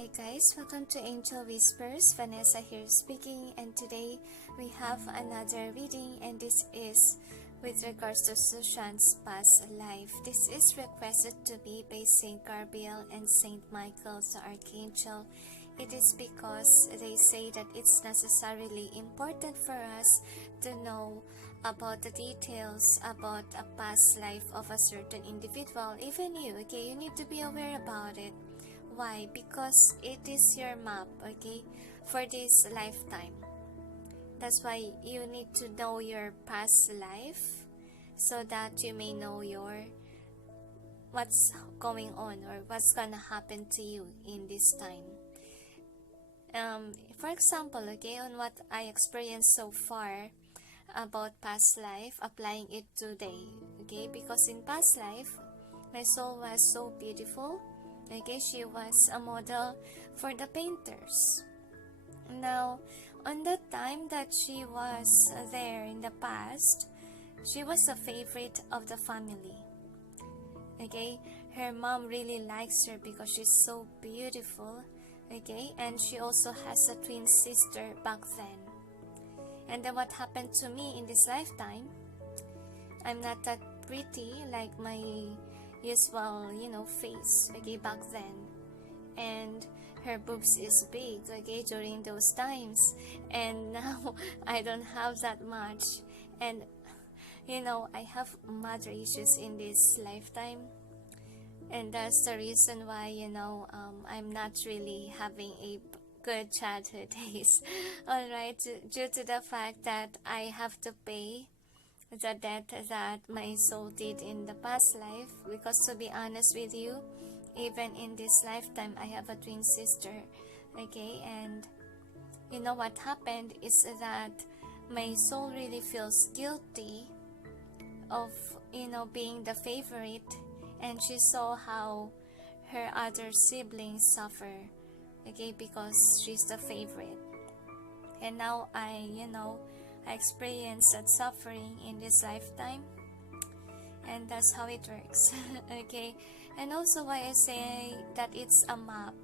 Hi guys, welcome to Angel Whispers. Vanessa here speaking, and today we have another reading, and this is with regards to Sushant's past life. This is requested to be by Saint Gabriel and Saint Michael the Archangel. It is because they say that it's necessarily important for us to know about the details about a past life of a certain individual, even you, okay? You need to be aware about it. Why? Because it is your map, okay, for this lifetime. That's why you need to know your past life so that you may know what's going on or what's gonna happen to you in this time. For example, okay, on what I experienced so far about past life, applying it today, okay, because in past life my soul was so beautiful. Okay, she was a model for the painters. Now, on the time that she was there in the past, she was a favorite of the family. Okay, her mom really likes her because she's so beautiful. Okay, and she also has a twin sister back then. And then what happened to me in this lifetime, I'm not that pretty like my usual, face, okay, back then. And her boobs is big, okay, during those times. And now I don't have that much. And, I have mother issues in this lifetime. And that's the reason why, I'm not really having a good childhood days. Alright, due to the fact that I have to pay the debt that my soul did in the past life, because to be honest with you, even in this lifetime I have a twin sister, okay, and what happened is that my soul really feels guilty of being the favorite, and she saw how her other siblings suffer, okay, because she's the favorite. And now I experienced that suffering in this lifetime, and that's how it works. Okay, and also why I say that it's a map,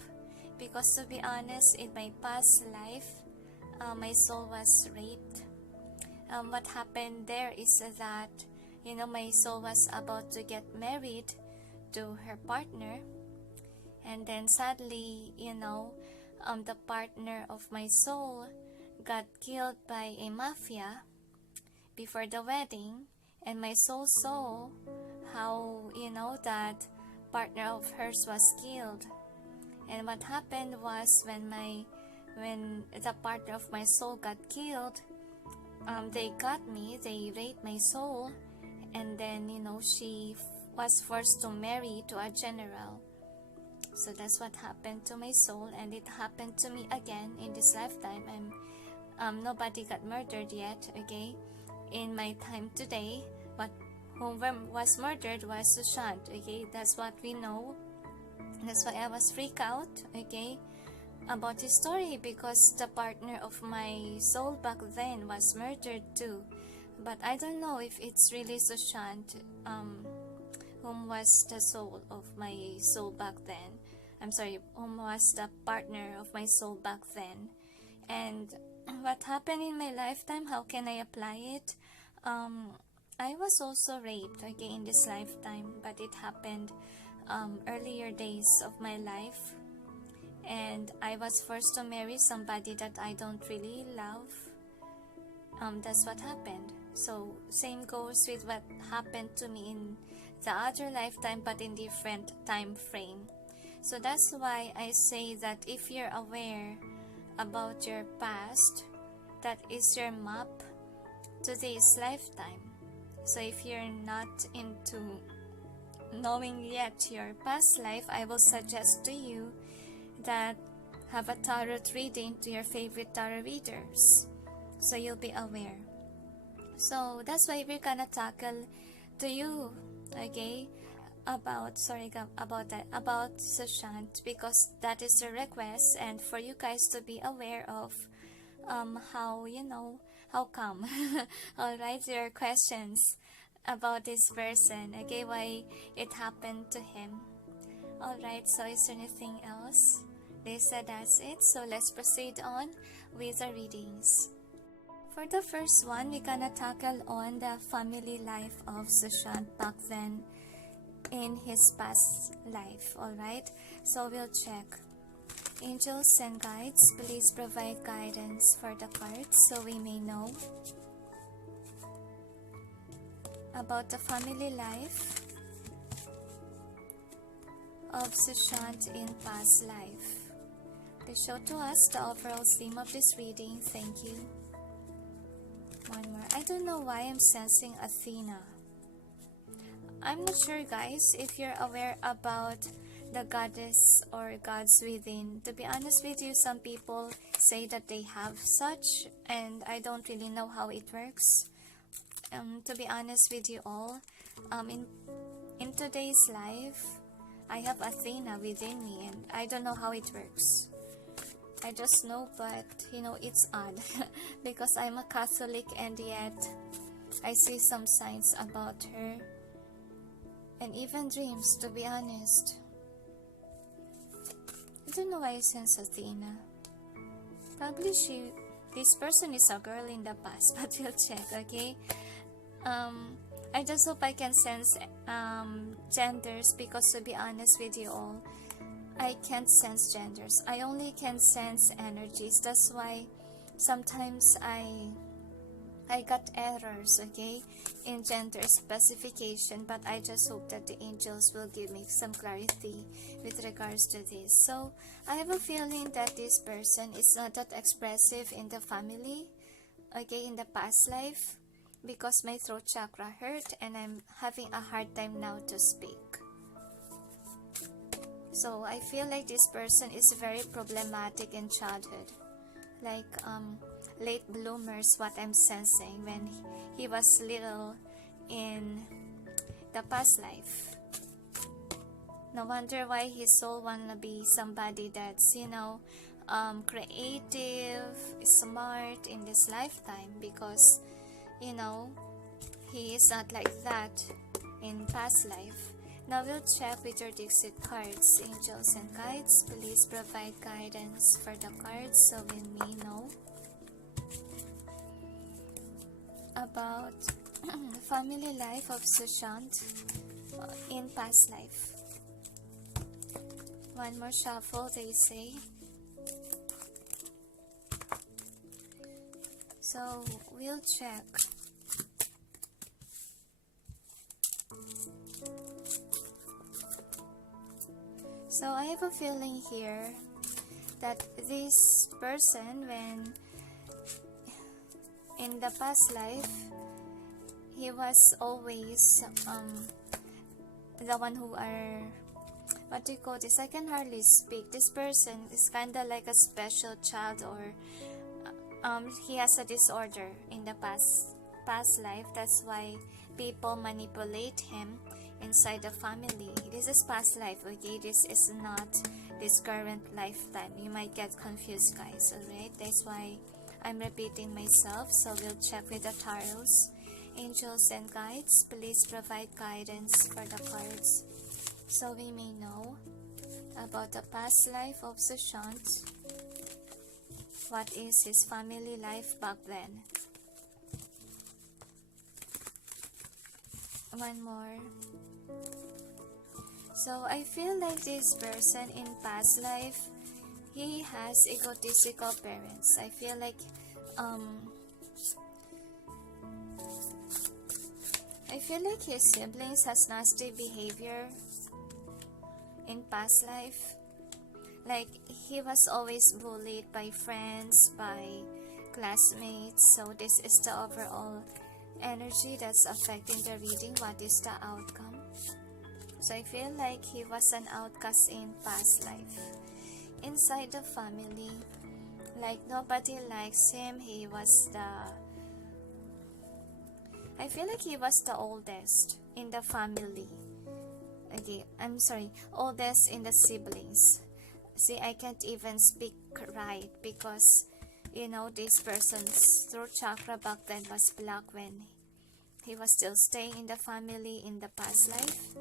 because to be honest, in my past life, my soul was raped. What happened there is that my soul was about to get married to her partner, and then sadly, the partner of my soul got killed by a mafia before the wedding, and my soul saw how that partner of hers was killed. And what happened was, when the partner of my soul got killed, they got me, they raped my soul, and then she was forced to marry to a general. So that's what happened to my soul, and it happened to me again in this lifetime. Nobody got murdered yet, okay, in my time today, but whoever was murdered was Sushant, okay, that's what we know. That's why I was freaked out, okay, about his story, because the partner of my soul back then was murdered too. But I don't know if it's really Sushant, whom was the soul of my soul back then. I'm sorry, whom was the partner of my soul back then. And what happened in my lifetime, how can I apply it? I was also raped, okay, in this lifetime, but it happened earlier days of my life, and I was forced to marry somebody that I don't really love. That's what happened. So same goes with what happened to me in the other lifetime, but in different time frame. So that's why I say that if you're aware about your past, that is your map to this lifetime. So if you're not into knowing yet your past life, I will suggest to you that have a tarot reading to your favorite tarot readers, so you'll be aware. So that's why we're gonna tackle to you, okay, about Sushant, because that is the request, and for you guys to be aware of how come alright, your questions about this person, okay, why it happened to him. Alright, so is there anything else They said that's it, so let's proceed on with the readings. For the first one, we're gonna tackle on the family life of Sushant back then in his past life, alright? So we'll check. Angels and guides, please provide guidance for the cards so we may know about the family life of Sushant in past life. Please show to us the overall theme of this reading. Thank you. One more. I don't know why I'm sensing Athena. I'm not sure, guys, if you're aware about the goddess or gods within. To be honest with you, some people say that they have such, and I don't really know how it works. To be honest with you all, in today's life, I have Athena within me, and I don't know how it works. I just know, but you know, it's odd because I'm a Catholic and yet I see some signs about her and even dreams, to be honest. I don't know why I sense Athena. Probably this person is a girl in the past, but we'll check, okay? I just hope I can sense genders, because to be honest with you all, I can't sense genders. I only can sense energies. That's why sometimes I got errors, okay, in gender specification, but I just hope that the angels will give me some clarity with regards to this. So I have a feeling that this person is not that expressive in the family, okay, in the past life, because my throat chakra hurt and I'm having a hard time now to speak. So I feel like this person is very problematic in childhood, like late bloomers, what I'm sensing, when he was little in the past life. No wonder why his soul wanna be somebody that's, you know, creative, smart in this lifetime, because, you know, he is not like that in past life. Now we'll check with your Dixit cards. Angels and guides, please provide guidance for the cards so we may know about family life of Sushant in past life. One more shuffle, they say. So we'll check. So I have a feeling here that this person, when in the past life, he was always the one who are, what do you call this? I can hardly speak. This person is kind of like a special child, or he has a disorder in the past life. That's why people manipulate him inside the family. This is past life, okay? This is not this current lifetime. You might get confused, guys, alright? That's why I'm repeating myself. So we'll check with the tarots. Angels and guides, please provide guidance for the cards so we may know about the past life of Sushant. What is his family life back then? One more. So I feel like this person in past life, he has egotistical parents. I feel like his siblings has nasty behavior in past life. Like he was always bullied by friends, by classmates. So this is the overall energy that's affecting the reading. What is the outcome? So I feel like he was an outcast in past life. Inside the family, like nobody likes him. I feel like he was the oldest in the family. Okay, I'm sorry, oldest in the siblings. See, I can't even speak right because, you know, this person's throat chakra back then was black when he was still staying in the family in the past life.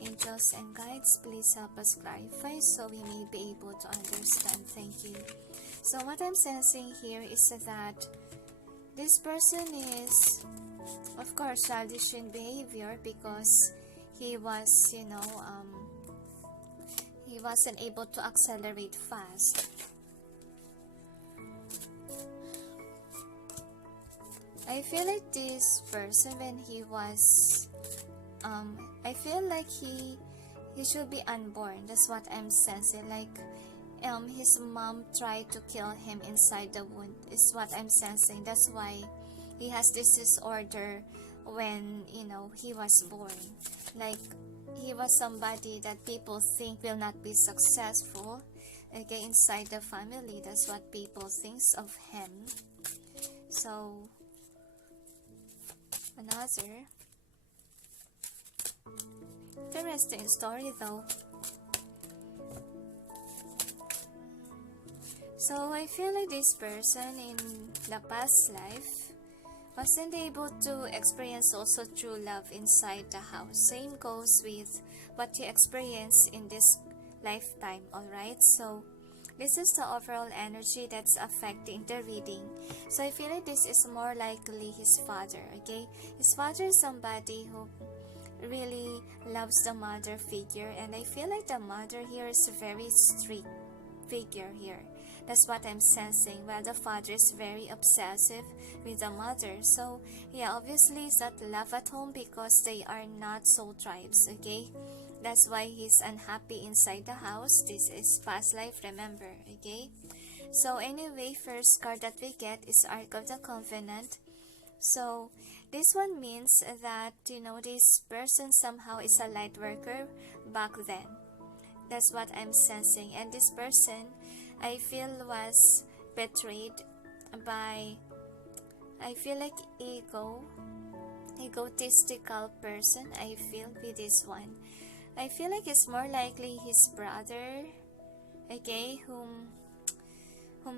Angels and guides, please help us clarify so we may be able to understand. Thank you. So what I'm sensing here is that this person is, of course, childish in behavior because he was, he wasn't able to accelerate fast. I feel like this person, when he was, I feel like he should be unborn. That's what I'm sensing. Like, his mom tried to kill him inside the womb. Is what I'm sensing. That's why he has this disorder when, he was born. Like, he was somebody that people think will not be successful. Okay, inside the family. That's what people think of him. So another interesting story though. So I feel like this person in the past life wasn't able to experience also true love inside the house. Same goes with what you experience in this lifetime, alright? So this is the overall energy that's affecting the reading. So I feel like this is more likely his father, okay? His father is somebody who really loves the mother figure, and I feel like the mother here is a very strict figure here. That's what I'm sensing, while the father is very obsessive with the mother. So yeah, obviously it's not love at home because they are not soul tribes, okay? That's why he's unhappy inside the house. This is past life, remember, okay? So anyway, first card that we get is Ark of the Covenant. So this one means that, this person somehow is a light worker back then. That's what I'm sensing. And this person, I feel, was betrayed by, I feel like egotistical person, I feel, with this one. I feel like it's more likely his brother, okay, whom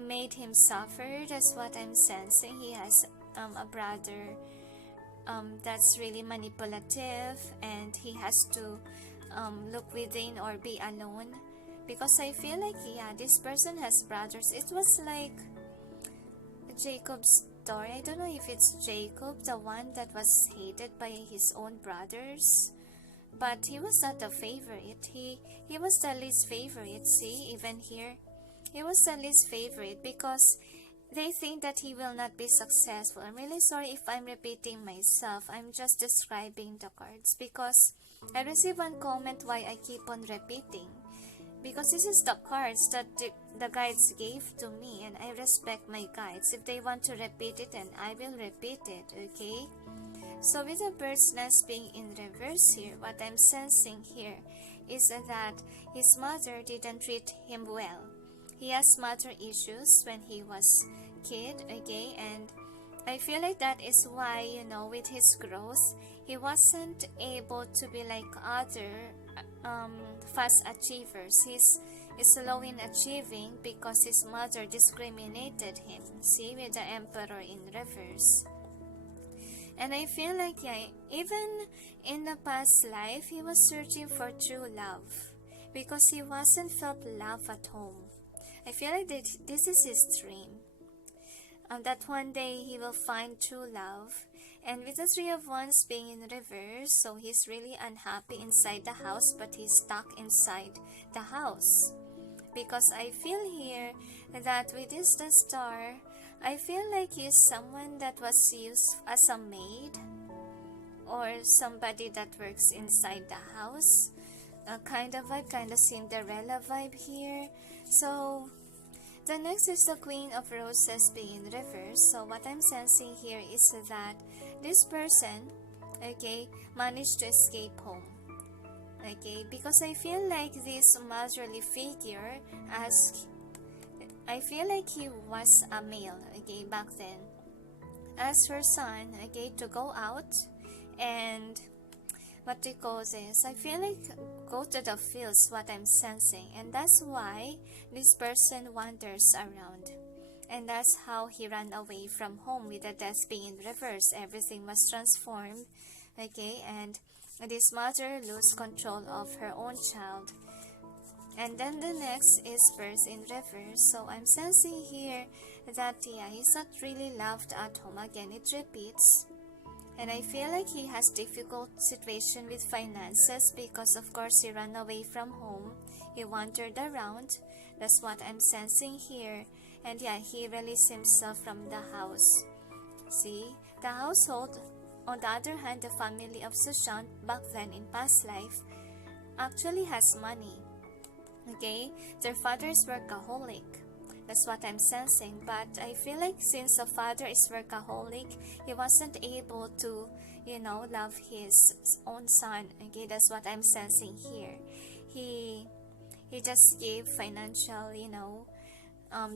made him suffer. That's what I'm sensing. He has a brother that's really manipulative, and he has to look within or be alone. Because I feel like, yeah, this person has brothers. It was like Jacob's story. I don't know if it's Jacob, the one that was hated by his own brothers. But he was not a favorite. He was the least favorite. See, even here, he was the least favorite because they think that he will not be successful. I'm really sorry if I'm repeating myself. I'm just describing the cards because I received one comment why I keep on repeating. Because this is the cards that the guides gave to me, and I respect my guides. If they want to repeat it, then I will repeat it, okay? So with the bird's nest being in reverse here, what I'm sensing here is that his mother didn't treat him well. He has mother issues when he was kid, okay? And I feel like that is why, with his growth, he wasn't able to be like other fast achievers. He's slow in achieving because his mother discriminated him. See, with the Emperor in reverse. And I feel like, yeah, even in the past life, he was searching for true love because he wasn't felt love at home. I feel like this is his dream. That one day he will find true love. And with the Three of Wands being in reverse, so he's really unhappy inside the house, but he's stuck inside the house. Because I feel here that with this the Star, I feel like he's someone that was used as a maid or somebody that works inside the house. Kind of vibe, kind of Cinderella vibe here. So the next is the Queen of Roses being in reverse. So what I'm sensing here is that this person, okay, managed to escape home. Okay, because I feel like this motherly figure, I feel like he was a male, okay, back then. Asked her son, okay, to go out and what they call this, I feel like go to the fields, what I'm sensing. And that's why this person wanders around. And that's how he ran away from home, with the death being in reverse. Everything was transformed, okay, and this mother lose control of her own child. And then the next is birth in reverse. So I'm sensing here that yeah, he's not really loved at home. Again, it repeats. And I feel like he has difficult situation with finances because of course he ran away from home. He wandered around. That's what I'm sensing here. And yeah, he released himself from the house. See, the household, on the other hand, the family of Sushant back then in past life actually has money. Okay, their fathers were workaholic. That's what I'm sensing. But I feel like since the father is workaholic, he wasn't able to, love his own son. Okay, that's what I'm sensing here. He just gave financial,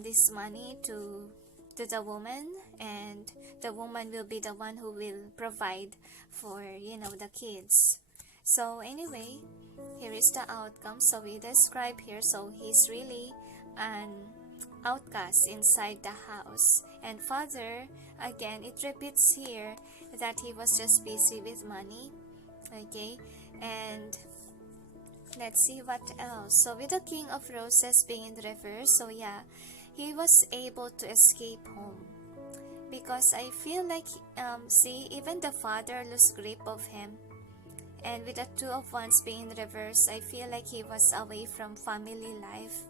this money to the woman, and the woman will be the one who will provide for, the kids. So anyway, here is the outcome. So we describe here, so he's really an outcast inside the house. And father, again, it repeats here that he was just busy with money. Okay, and let's see what else. So with the King of Roses being in reverse, so yeah, he was able to escape home. Because I feel like, see, even the father lost grip of him. And with the Two of Wands being in reverse, I feel like he was away from family life,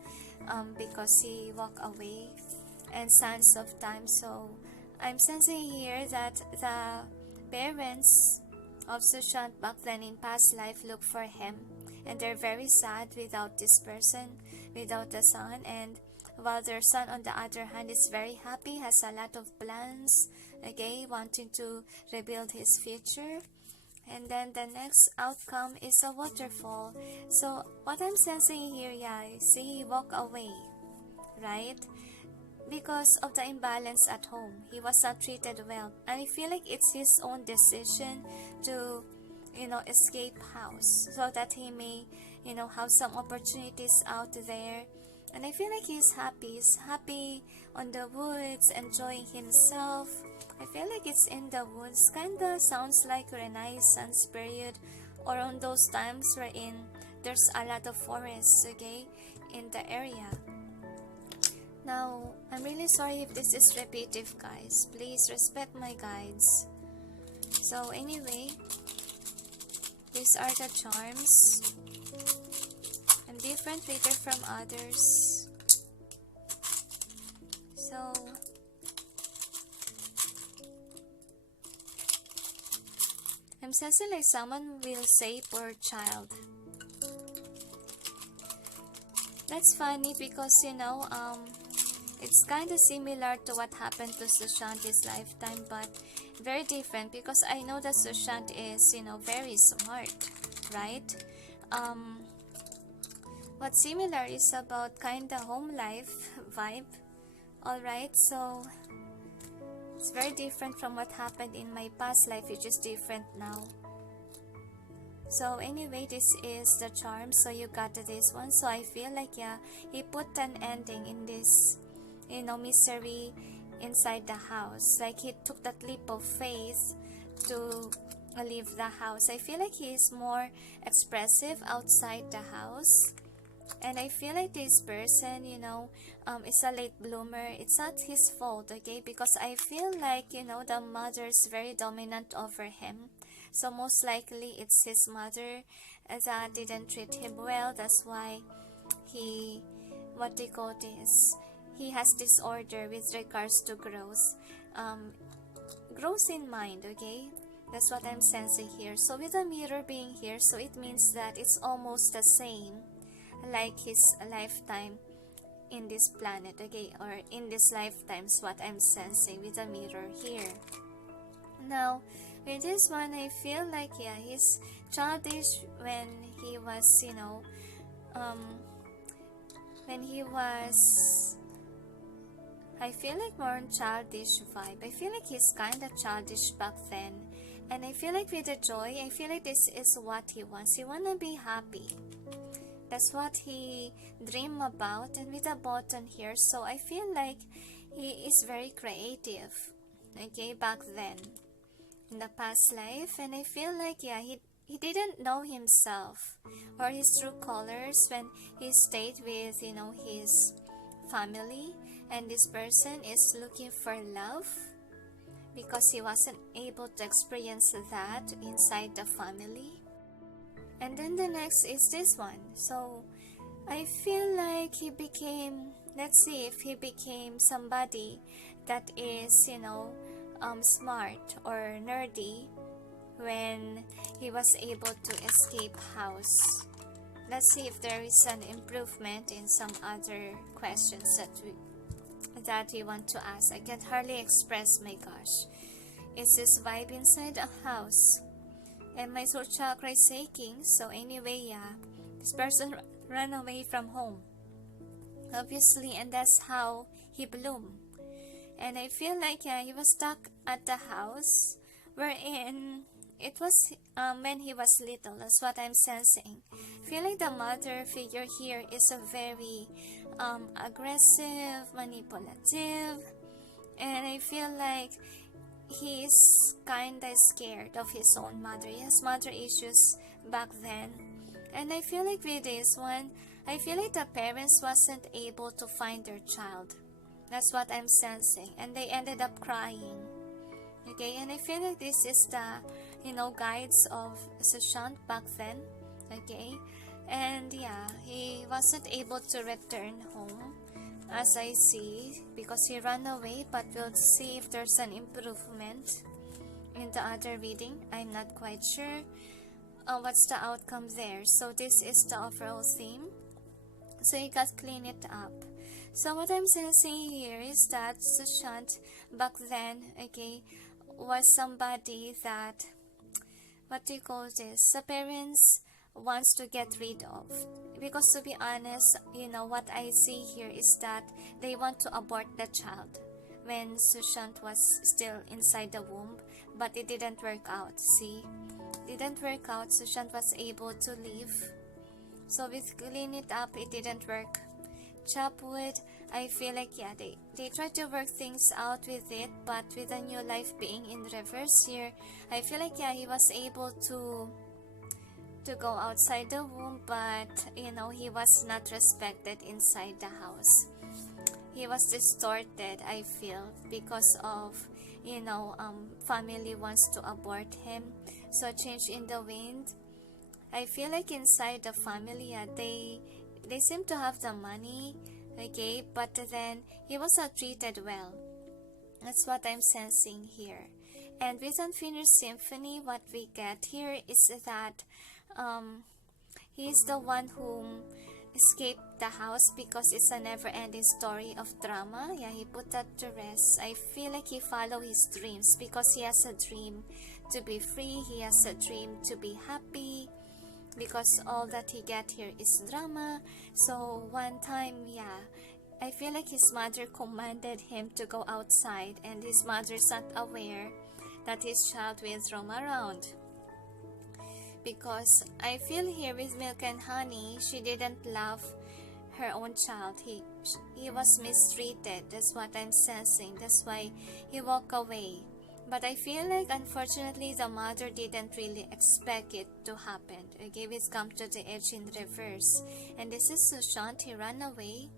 because he walked away. And Sands of Time. So I'm sensing here that the parents of Sushant back then in past life look for him, and they're very sad without this person, without the son. And while their son on the other hand is very happy, has a lot of plans, okay, wanting to rebuild his future. And then the next outcome is a waterfall. So what I'm sensing here, yeah, see, he walked away, right? Because of the imbalance at home. He was not treated well. And I feel like it's his own decision to, escape house, so that he may, have some opportunities out there. And I feel like he's happy. He's happy on the woods, enjoying himself. I feel like it's in the woods. Kinda sounds like Renaissance period, or on those times wherein there's a lot of forests, okay, in the area. Now, I'm really sorry if this is repetitive, guys. Please respect my guides. So anyway, these are the charms. I'm different later from others. So I'm sensing like someone will say poor child. That's funny because it's kind of similar to what happened to Sushant this lifetime, but very different because I know that Sushant is very smart, right? What's similar is about kind of home life vibe. Alright, so it's very different from what happened in my past life, which is different now. So anyway, this is the charm. So you got this one. So I feel like, yeah, he put an ending in this, misery inside the house. Like he took that leap of faith to leave the house. I feel like he is more expressive outside the house. And I feel like this person, is a late bloomer. It's not his fault, okay? Because I feel like, the mother is very dominant over him. So most likely it's his mother that didn't treat him well. That's why he, he has disorder with regards to growth. Growth in mind, okay? That's what I'm sensing here. So with the mirror being here, so it means that it's almost the same like his lifetime in this planet, okay? Or in this lifetime's what I'm sensing with the mirror here. Now, with this one, I feel like, yeah, he's childish when he was, I feel like more on childish vibe. I feel like he's kind of childish back then. And I feel like with the joy, I feel like this is what he wants. He wanna be happy. That's what he dream about. And with the button here, so I feel like he is very creative, okay, back then in the past life. And I feel like, yeah, he didn't know himself or his true colors when he stayed with, his family, and this person is looking for love because he wasn't able to experience that inside the family. And then the next is this one. So I feel like he became, let's see if he became somebody that is, smart or nerdy when he was able to escape house. Let's see if there is an improvement in some other questions that we want to ask. I can hardly express, my gosh. It's this vibe inside a house. And my soul chakra is aching. So anyway, yeah, this person ran away from home, obviously, and that's how he bloomed. And I feel like, yeah, he was stuck at the house wherein it was when he was little. That's what I'm sensing. I feel like the mother figure here is a very aggressive, manipulative, and I feel like he's kinda scared of his own mother. He has mother issues back then. And I feel like with this one, I feel like the parents wasn't able to find their child. That's what I'm sensing. And they ended up crying. Okay, and I feel like this is the, guides of Sushant back then. Okay, and yeah, he wasn't able to return home, as I see, because he ran away, but we'll see if there's an improvement in the other reading. I'm not quite sure what's the outcome there. So this is the overall theme. So you got clean it up. So what I'm sensing here is that Sushant back then, okay, was somebody that, what do you call this, the parents wants to get rid of. Because to be honest, what I see here is that they want to abort the child when Sushant was still inside the womb, but it didn't work out. See, didn't work out. Sushant was able to leave. So with clean it up, it didn't work. Chop wood, I feel like, yeah, they tried to work things out with it, but with a new life being in reverse here, I feel like, yeah, he was able to go outside the womb, but he was not respected inside the house. He was distorted, I feel, because of family wants to abort him. So change in the wind, I feel like inside the family, yeah, they seem to have the money, okay, but then he was not treated well. That's what I'm sensing here. And with Unfinished Symphony, what we get here is that he's the one who escaped the house because it's a never-ending story of drama. Yeah, he put that to rest. I feel like he followed his dreams because he has a dream to be free. He has a dream to be happy, because all that he get here is drama. So one time, yeah, I feel like his mother commanded him to go outside, and his mother's not aware that his child will roam around. Because I feel here with Milk and Honey, she didn't love her own child. He was mistreated. That's what I'm sensing. That's why he walked away. But I feel like, unfortunately, the mother didn't really expect it to happen. Okay, we've come to the edge in reverse. And this is Sushant. He ran away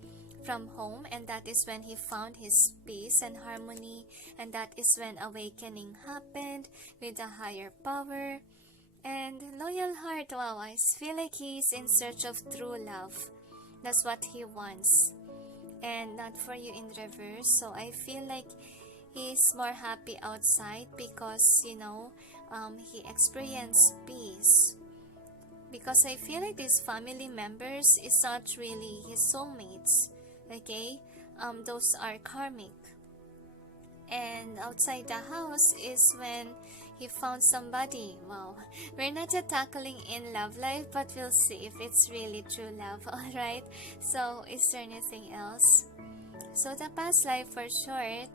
from home, and that is when he found his peace and harmony. And that is when awakening happened with a higher power. And loyal heart, wow, I feel like he's in search of true love. That's what he wants. And not for you in reverse. So I feel like he's more happy outside because, he experienced peace. Because I feel like these family members is not really his soulmates. Okay? Those are karmic. And outside the house is when he found somebody. Wow. We're not yet tackling in love life, but we'll see if it's really true love. Alright? So, is there anything else? So the past life, for short,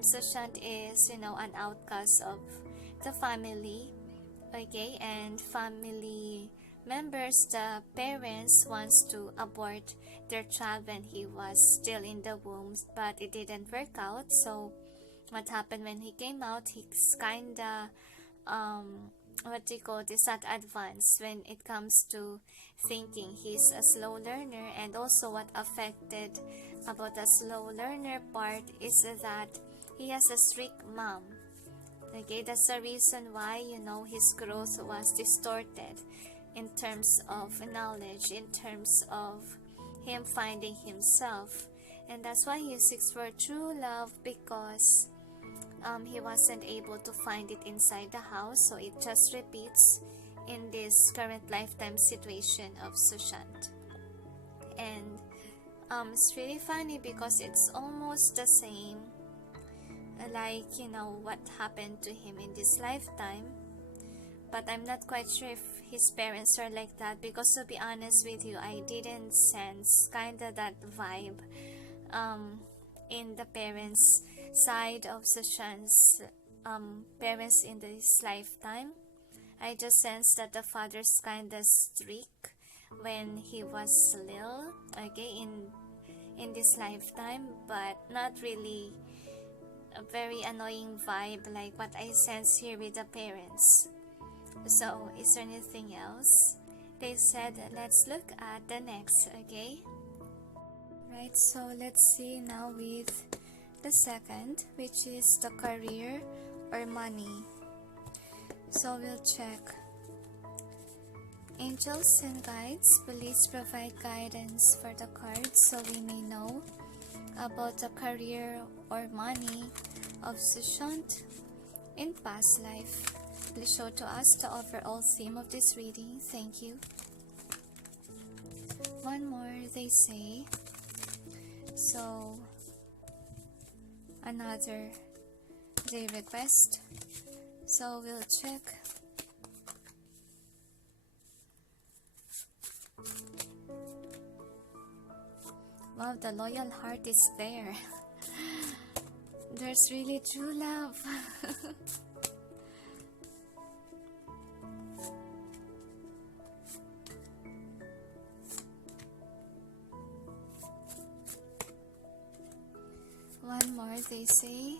Sushant is, an outcast of the family, okay, and family Remembers the parents wants to abort their child when he was still in the womb, but it didn't work out. So what happened when he came out, he's kinda what do you call this, not advanced when it comes to thinking. He's a slow learner, and also what affected about the slow learner part is that he has a strict mom. Okay, that's the reason why, his growth was distorted in terms of knowledge, in terms of him finding himself. And that's why he seeks for true love, because he wasn't able to find it inside the house. So it just repeats in this current lifetime situation of Sushant. And it's really funny because it's almost the same like what happened to him in this lifetime. But I'm not quite sure if his parents are like that, because to be honest with you, I didn't sense kinda that vibe in the parents side of Sushant's parents in this lifetime. I just sensed that the father's kinda strict when he was little, okay, in this lifetime, but not really a very annoying vibe like what I sense here with the parents. So is there anything else? They said let's look at the next, okay? Right, so let's see now with the second, which is the career or money. So we'll check. Angels and guides, please provide guidance for the cards so we may know about the career or money of Sushant in past life. Please show to us the overall theme of this reading. Thank you. One more, they say. So, another, they request. So, we'll check. Wow, the loyal heart is there. There's really true love. One more, they say.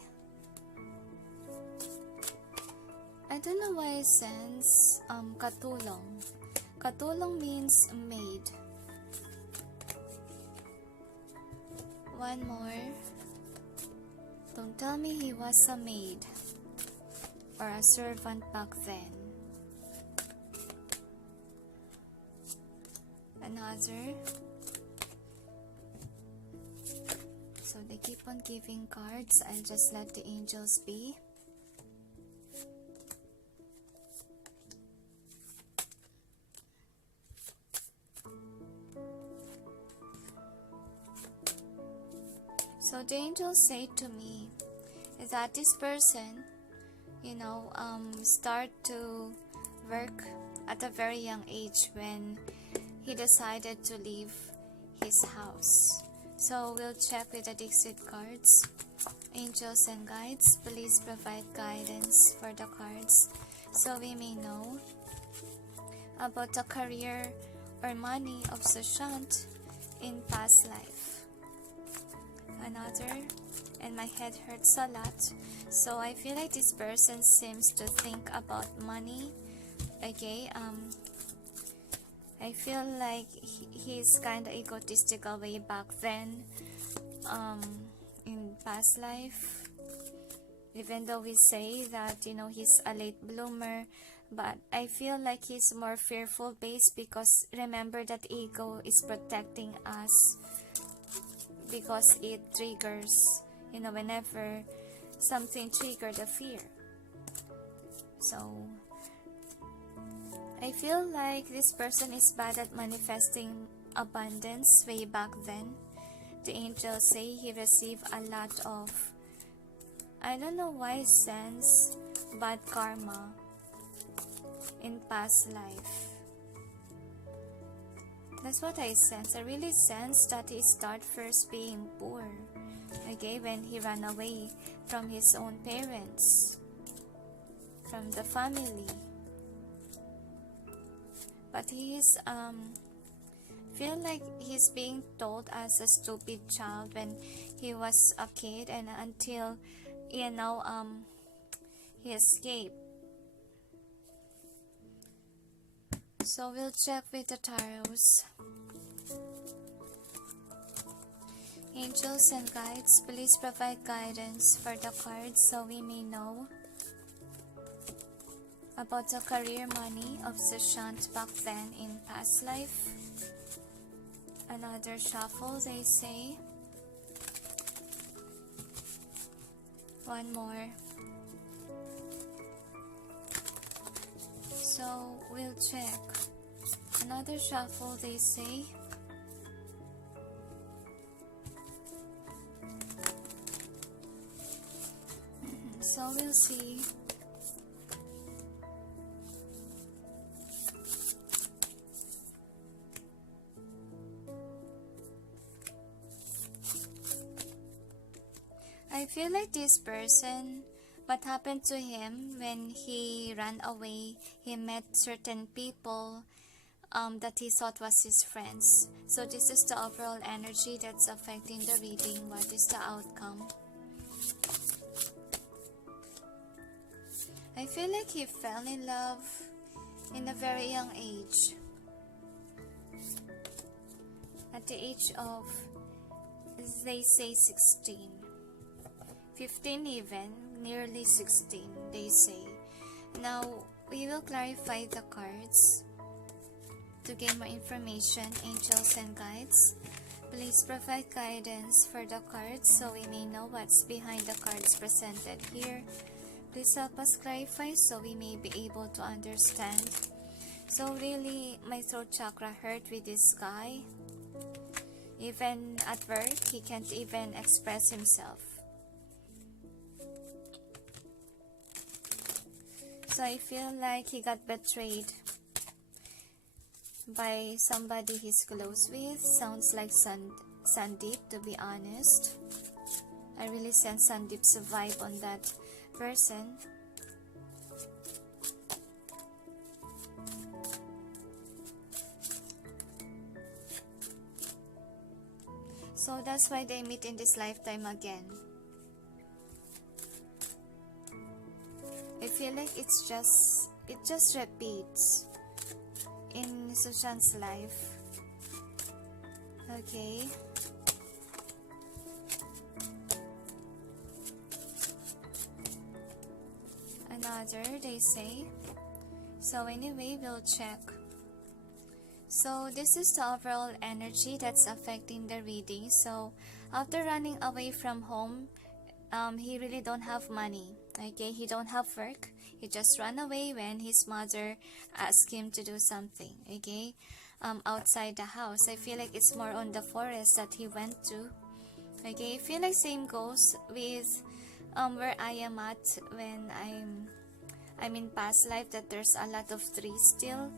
I don't know why I sense katulong. Katulong means maid. One more. Don't tell me he was a maid or a servant back then. Another. So they keep on giving cards. I'll just let the angels be. So the angels say to me that this person, start to work at a very young age when he decided to leave his house. So we'll check with the Dixit cards. Angels and guides, please provide guidance for the cards so we may know about the career or money of Sushant in past life. Another, and my head hurts a lot. So I feel like this person seems to think about money. Okay, I feel like he's kind of egotistical way back then, in past life. Even though we say that, he's a late bloomer, but I feel like he's more fearful based, because remember that ego is protecting us, because it triggers, whenever something triggers the fear. So I feel like this person is bad at manifesting abundance way back then. The angels say he received a lot of, I don't know why, sense bad karma in past life. That's what I sense. I really sense that he started first being poor, okay, when he ran away from his own parents, from the family. but he's feel like he's being told as a stupid child when he was a kid, and until he escaped. So we'll check with the tarots. Angels and guides, please provide guidance for the cards so we may know about the career money of Sushant back then in past life. Another shuffle, they say. One more. So we'll check. Another shuffle, they say. So we'll see. I feel like this person, what happened to him when he ran away, he met certain people that he thought was his friends. So this is the overall energy that's affecting the reading. What is the outcome? I feel like he fell in love in a very young age. At the age of, they say 16. 15 even, nearly 16, they say. Now, we will clarify the cards to gain more information. Angels and guides, please provide guidance for the cards so we may know what's behind the cards presented here. Please help us clarify so we may be able to understand. So really, my throat chakra hurt with this guy. Even at work, he can't even express himself. So I feel like he got betrayed by somebody he's close with. Sounds like Sandeep, to be honest. I really sense Sandeep's vibe on that person. So that's why they meet in this lifetime again. I feel like it just repeats in Sushant's life. Okay. Another, they say. So anyway, we'll check. So this is the overall energy that's affecting the reading. So after running away from home, he really don't have money. Okay, he don't have work. He just ran away when his mother asked him to do something. Okay, outside the house. I feel like it's more on the forest that he went to. Okay, I feel like same goes with where I am at when I'm in past life, that there's a lot of trees still.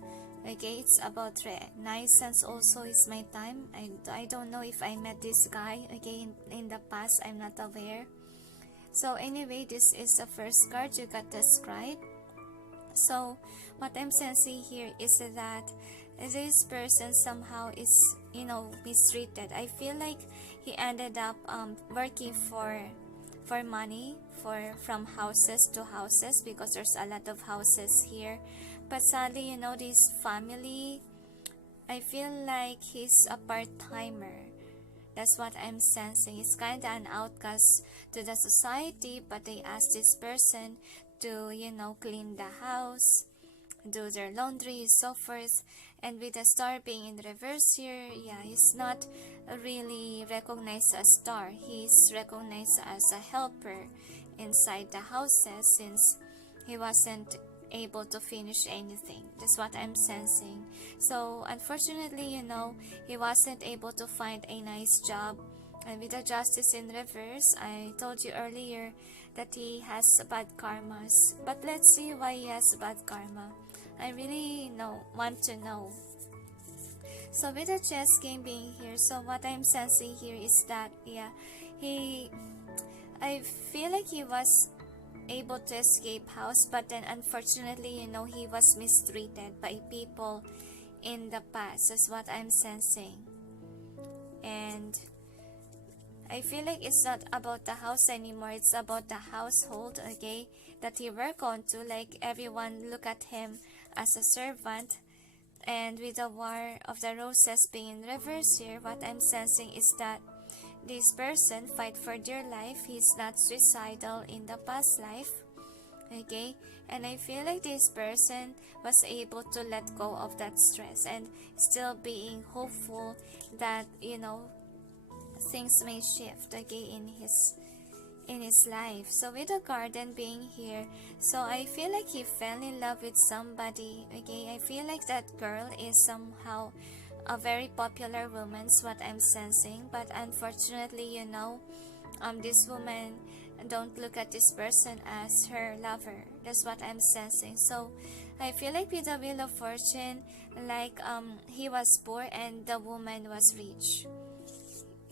Okay, it's about renaissance also is my time. I don't know if I met this guy again in the past. I'm not aware. So anyway, this is the first card you got described. So what I'm sensing here is that this person somehow is, mistreated. I feel like he ended up working for money from houses to houses, because there's a lot of houses here. But sadly, this family, I feel like he's a part-timer. That's what I'm sensing. He's kind of an outcast to the society, but they asked this person to, clean the house, do their laundry, so forth. And with the star being in reverse here, yeah, he's not really recognized as star. He's recognized as a helper inside the houses, since he wasn't able to finish anything. That's what I'm sensing. So unfortunately, he wasn't able to find a nice job. And with the justice in reverse, I told you earlier that he has bad karmas. But let's see why he has bad karma. I really want to know. So with the chess game being here, so what I'm sensing here is that, yeah, I feel like he was able to escape house, but then unfortunately, he was mistreated by people in the past. That's what I'm sensing. And I feel like it's not about the house anymore. It's about the household, okay, that he work on to. Like, everyone look at him as a servant. And with the War of the Roses being in reverse here, what I'm sensing is that this person fight for their life. He's not suicidal in the past life, okay? And I feel like this person was able to let go of that stress and still being hopeful that, you know, things may shift, okay, in his life. So with the garden being here, so I feel like he fell in love with somebody, okay? I feel like that girl is somehow a very popular woman, is what I'm sensing. But unfortunately, you know, this woman don't look at this person as her lover. That's what I'm sensing. So I feel like with the Wheel of Fortune, like he was poor and the woman was rich.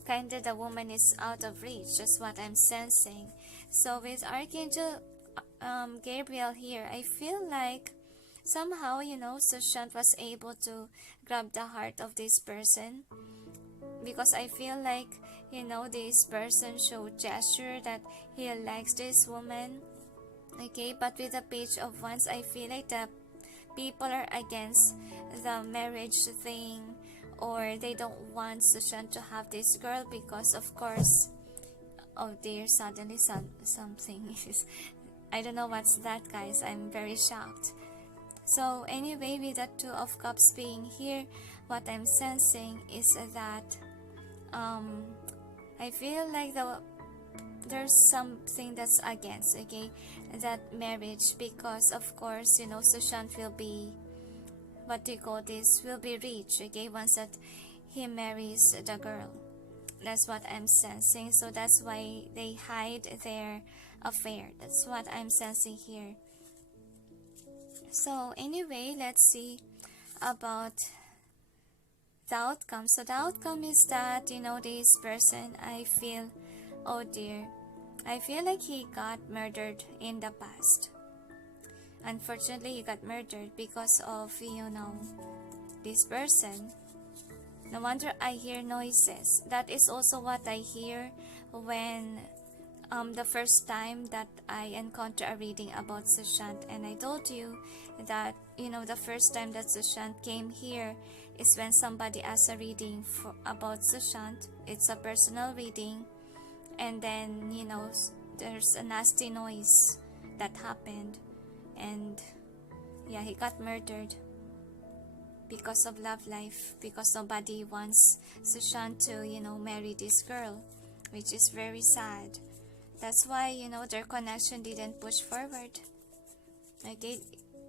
Kinda the woman is out of reach. That's what I'm sensing. So with Archangel Gabriel here, I feel like somehow, you know, Sushant was able to grab the heart of this person, because I feel like, you know, this person showed gesture that he likes this woman, okay? But with the Page of Wands, I feel like the people are against the marriage thing, or they don't want Sushant to have this girl because, of course, oh dear, suddenly something is, I don't know what's that, guys. I'm very shocked. So anyway, with the Two of Cups being here, what I'm sensing is that I feel like there's something that's against, okay, that marriage, because of course, you know, Sushant will be, what do you call this, will be rich, okay, once that he marries the girl. That's what I'm sensing. So that's why they hide their affair. That's what I'm sensing here. So anyway, let's see about the outcome. So the outcome is that, you know, this person, I feel, oh dear, I feel like he got murdered in the past. Unfortunately, he got murdered because of, you know, this person. No wonder I hear noises. That is also what I hear when the first time that I encounter a reading about Sushant. And I told you that, you know, the first time that Sushant came here is when somebody asked a reading about Sushant. It's a personal reading. And then, you know, there's a nasty noise that happened. And yeah, he got murdered because of love life, because nobody wants Sushant to, you know, marry this girl, which is very sad. That's why, you know, their connection didn't push forward. Okay,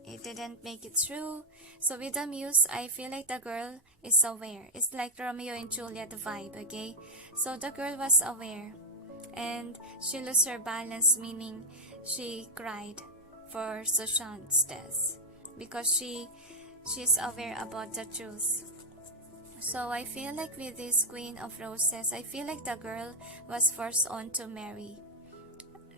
it didn't make it through. So with the Muse, I feel like the girl is aware. It's like Romeo and Juliet vibe, okay? So the girl was aware, and she lost her balance, meaning she cried for Sushant's death, because she's aware about the truth. So I feel like with this Queen of Roses, I feel like the girl was forced on to marry.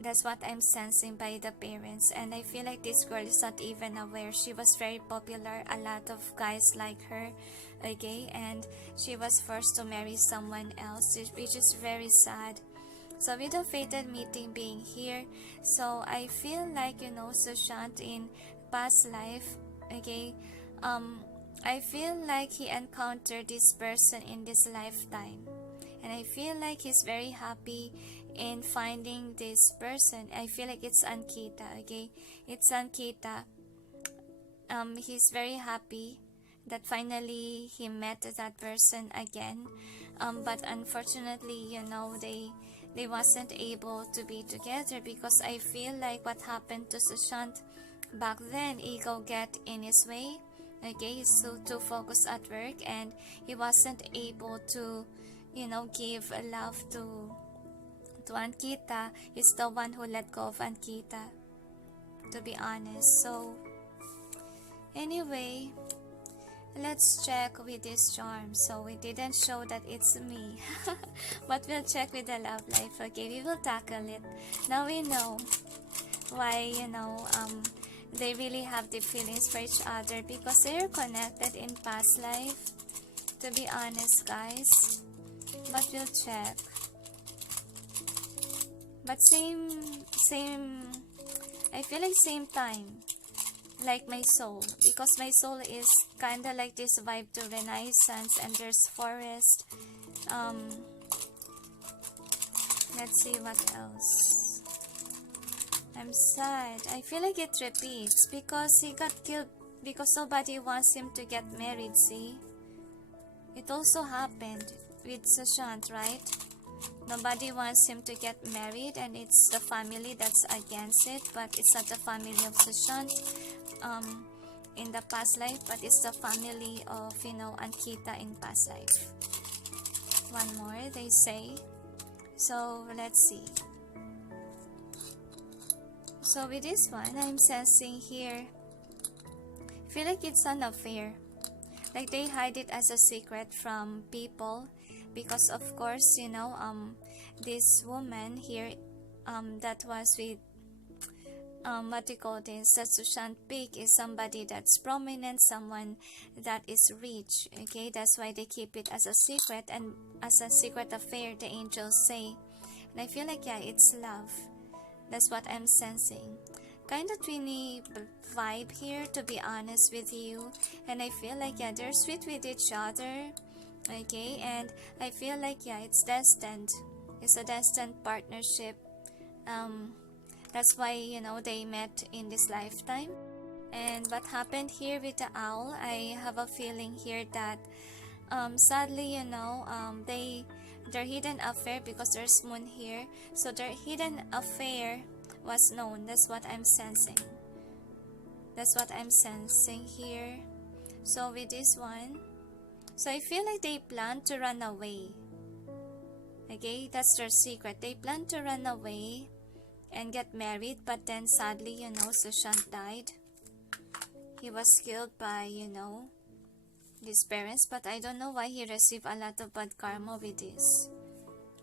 That's what I'm sensing by the parents. And I feel like this girl is not even aware. She was very popular. A lot of guys like her, okay? And she was forced to marry someone else, which is very sad. So with the fated meeting being here, so I feel like, you know, Sushant in past life, okay, I feel like he encountered this person in this lifetime. And I feel like he's very happy in finding this person. I feel like it's Ankita, okay? It's Ankita. He's very happy that finally he met that person again. But unfortunately, you know, they wasn't able to be together, because I feel like what happened to Sushant back then, ego get in his way. Okay, he's so too focused at work, and he wasn't able to, you know, give love to Ankita. He's the one who let go of Ankita, to be honest. So anyway, let's check with this charm. So it didn't show that it's me, but we'll check with the love life. Okay, we will tackle it. Now we know why, you know, they really have the feelings for each other because they're connected in past life, to be honest, guys. But we'll check. But same, I feel like same time, like my soul, because my soul is kind of like this vibe to Renaissance, and there's forest. Let's see what else. I'm sad. I feel like it repeats because he got killed because nobody wants him to get married, see? It also happened with Sushant, right? Nobody wants him to get married, and it's the family that's against it, but it's not the family of Sushant in the past life, but it's the family of, Ankita in past life. One more, they say. So, let's see. So, with this one, I'm sensing here, I feel like it's an affair. Like they hide it as a secret from people. Because of course, this woman here, that was with, what do you call this, that Sushant pick is somebody that's prominent, someone that is rich, okay? That's why they keep it as a secret, and as a secret affair, the angels say. And I feel like, yeah, it's love. That's what I'm sensing. Kind of twinny vibe here, to be honest with you. And I feel like, yeah, they're sweet with each other. Okay, and I feel like, yeah, it's destined. It's a destined partnership. That's why, they met in this lifetime. And what happened here with the owl, I have a feeling here that, sadly, their hidden affair, because there's moon here, so their hidden affair was known. That's what I'm sensing. That's what I'm sensing here. So with this one, so I feel like they plan to run away. Okay, that's their secret. They plan to run away and get married, but then sadly, Sushant died. He was killed by, his parents, but I don't know why he received a lot of bad karma with this.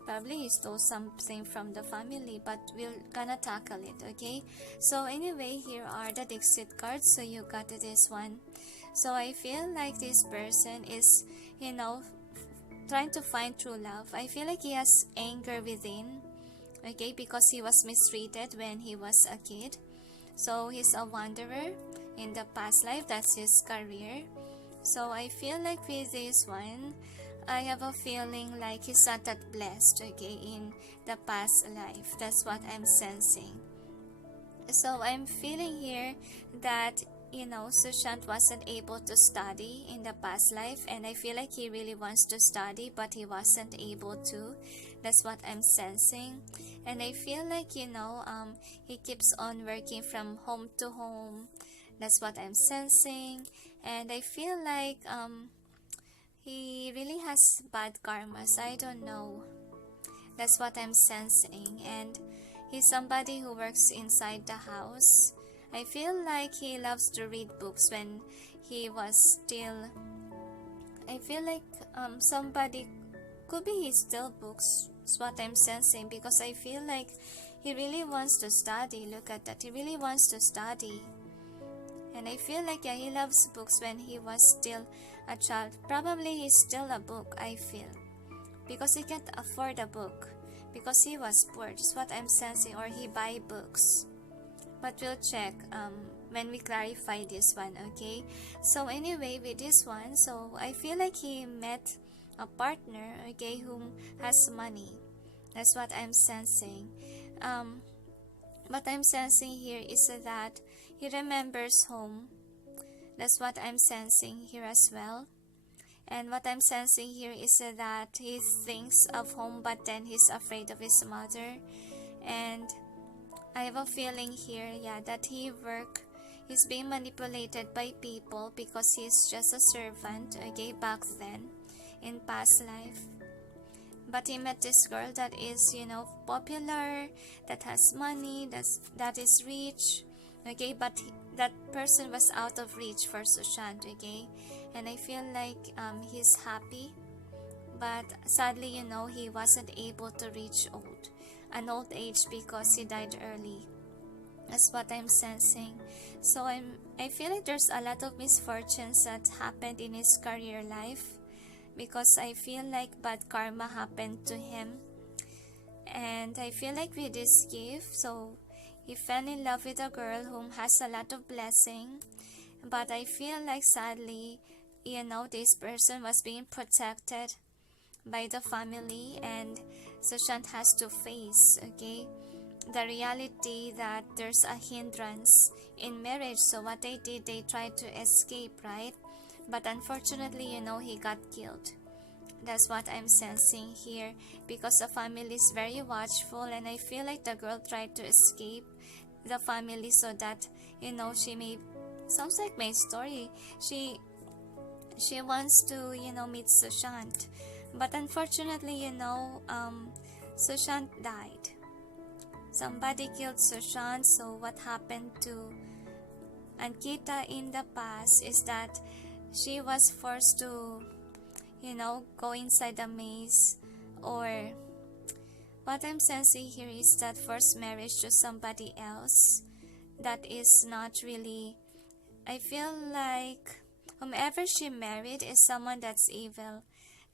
Probably he stole something from the family, but we're gonna tackle it, okay? So anyway, here are the Dixit cards, so you got this one. So I feel like this person is, trying to find true love. I feel like he has anger within, okay, because he was mistreated when he was a kid. So he's a wanderer in the past life. That's his career. So I feel like with this one, I have a feeling like he's not that blessed, okay, in the past life. That's what I'm sensing. So I'm feeling here that, Sushant wasn't able to study in the past life, and I feel like he really wants to study, but he wasn't able to. That's what I'm sensing. And I feel like, he keeps on working from home to home. That's what I'm sensing. And I feel like, he really has bad karmas. I don't know. That's what I'm sensing. And he's somebody who works inside the house. I feel like he loves to read books when he was still. I feel like somebody could be he still books. That's what I'm sensing, because I feel like he really wants to study. Look at that. He really wants to study. And I feel like, yeah, he loves books when he was still a child. Probably he's still a book, I feel. Because he can't afford a book. Because he was poor. That's what I'm sensing. Or he buy books. But we'll check when we clarify this one, okay? So anyway, with this one, so I feel like he met a partner, okay, whom has money. That's what I'm sensing. What I'm sensing here is that he remembers home. That's what I'm sensing here as well. And what I'm sensing here is that he thinks of home, but then he's afraid of his mother. And I have a feeling here, yeah, that he's being manipulated by people because he's just a servant, okay, back then, in past life. But he met this girl that is, popular, that has money, that is rich, okay, but that person was out of reach for Sushant, okay, and I feel like he's happy, but sadly, he wasn't able to reach an old age because he died early, That's what I'm sensing. So I feel like there's a lot of misfortunes that happened in his career life, because I feel like bad karma happened to him. And I feel like with this gift, so he fell in love with a girl whom has a lot of blessing. But I feel like sadly, this person was being protected by the family, and Sushant has to face, okay, the reality that there's a hindrance in marriage. So what they did, they tried to escape, right? But unfortunately, he got killed. That's what I'm sensing here, because the family is very watchful, and I feel like the girl tried to escape the family so that she may, sounds like my story, she wants to meet Sushant. But unfortunately, Sushant died. Somebody killed Sushant. So what happened to Ankita in the past is that she was forced to go inside the maze, or what I'm sensing here is that first marriage to somebody else that is not really, I feel like whomever she married is someone that's evil.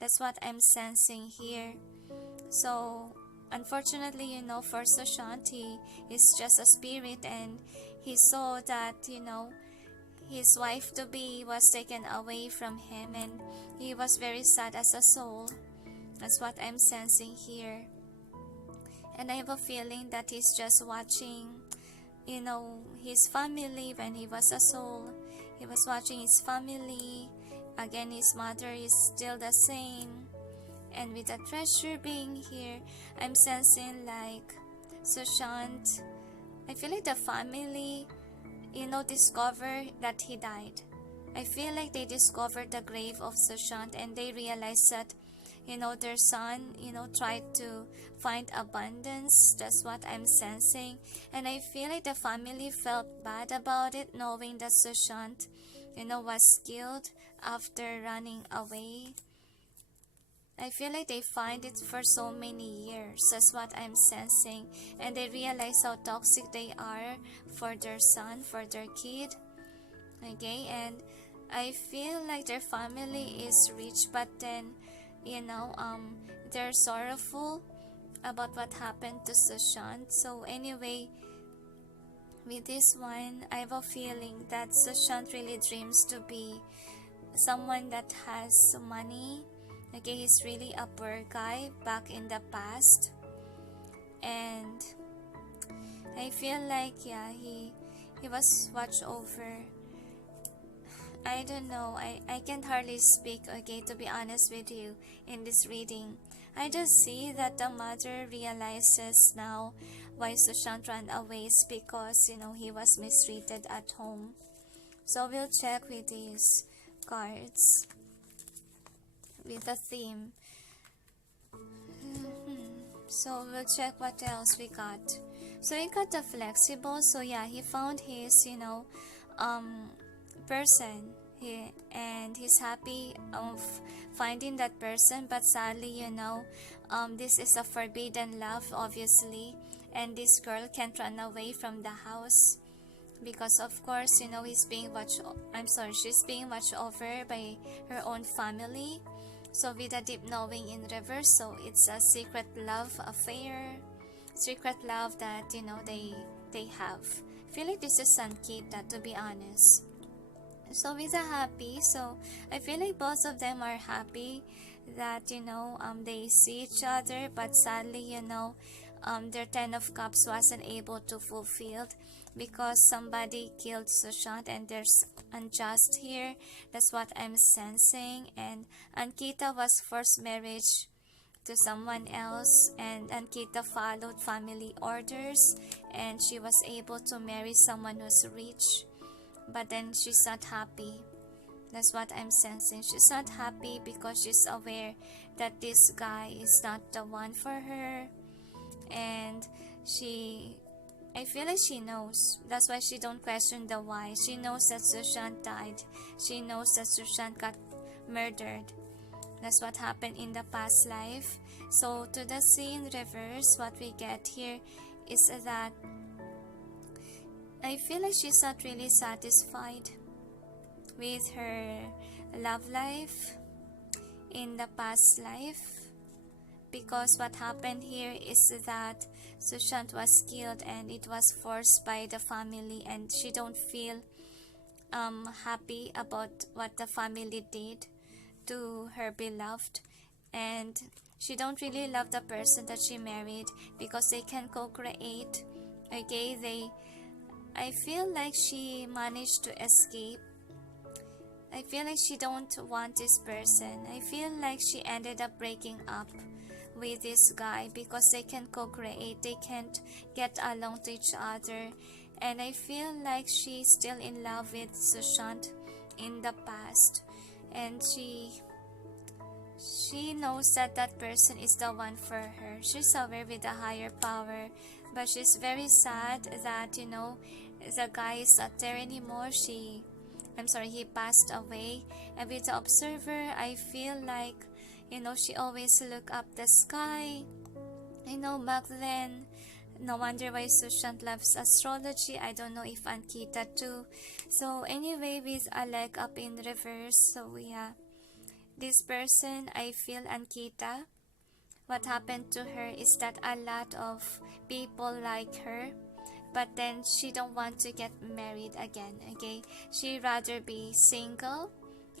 That's what I'm sensing here. So unfortunately, for Sushant, he is just a spirit, and he saw that his wife to be was taken away from him, and he was very sad as a soul. That's what I'm sensing here. And I have a feeling that he's just watching his family. When he was a soul, he was watching his family. Again, his mother is still the same, and with the treasure being here, I'm sensing like Sushant, I feel like the family discovered that he died. I feel like they discovered the grave of Sushant, and they realized that their son tried to find abundance. That's what I'm sensing. And I feel like the family felt bad about it, knowing that Sushant was killed after running away. I feel like they find it for so many years. That's what I'm sensing. And they realize how toxic they are for their son, for their kid. Okay, and I feel like their family is rich, but then they're sorrowful about what happened to Sushant. So anyway, with this one, I have a feeling that Sushant really dreams to be someone that has money. Okay, he's really a poor guy back in the past, and I feel like he was watched over. I don't know, I can't hardly speak, okay, to be honest with you, in this reading. I just see that the mother realizes now why Sushant ran away is because he was mistreated at home. So we'll check with these cards with the theme. So we'll check what else we got. So we got the flexible. So yeah, he found his person, and he's happy of finding that person. But sadly, this is a forbidden love, obviously, and this girl can't run away from the house, because of course she's being watched over by her own family. So with a deep knowing in reverse, so it's a secret love affair, secret love that they have. I feel like this is Ankita, to be honest. So with a happy, so I feel like both of them are happy that they see each other, but sadly their 10 of cups wasn't able to fulfill because somebody killed Sushant, and there's unjust here. That's what I'm sensing. And Ankita was forced marriage to someone else, and Ankita followed family orders, and she was able to marry someone who's rich, but then she's not happy. That's what I'm sensing. She's not happy because she's aware that this guy is not the one for her, and I feel like she knows. That's why she don't question the why. She knows that Sushant died. She knows that Sushant got murdered. That's what happened in the past life. So to the scene reverse, what we get here is that I feel like she's not really satisfied with her love life in the past life, because what happened here is that Sushant was killed and it was forced by the family, and she don't feel happy about what the family did to her beloved, and she don't really love the person that she married because they can co-create. Okay, I feel like she managed to escape. I feel like she don't want this person. I feel like she ended up breaking up with this guy because they can co-create, they can't get along to each other. And I feel like she's still in love with Sushant in the past, and she knows that that person is the one for her. She's aware with a higher power, but she's very sad that, you know, the guy is not there anymore. He passed away. And with the observer, I feel like, you know, she always look up the sky. You know, back then, no wonder why Sushant loves astrology. I don't know if Ankita too. So anyway, with a leg up in reverse, so yeah, this person, I feel Ankita, what happened to her is that a lot of people like her, but then she don't want to get married again. Okay, she rather be single.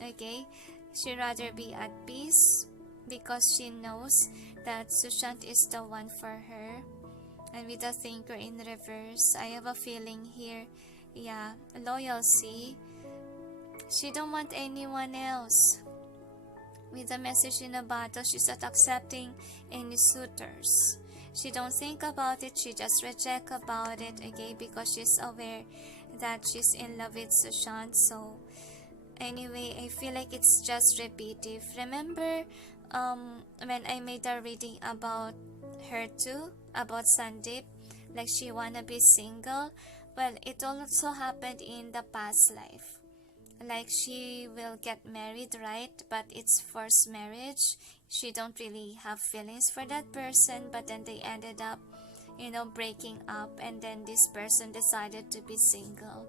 Okay, she rather be at peace because she knows that Sushant is the one for her. And with the thinker in reverse, I have a feeling here, yeah, loyalty. She don't want anyone else. With the message in the bottle, she's not accepting any suitors. She don't think about it, she just reject about it, okay, because she's aware that she's in love with Sushant. So anyway, I feel like it's just repetitive. Remember when I made a reading about her too, about Sandeep, like she wanna be single? Well, it also happened in the past life. Like she will get married, right? But it's forced marriage. She don't really have feelings for that person, but then they ended up, you know, breaking up, and then this person decided to be single.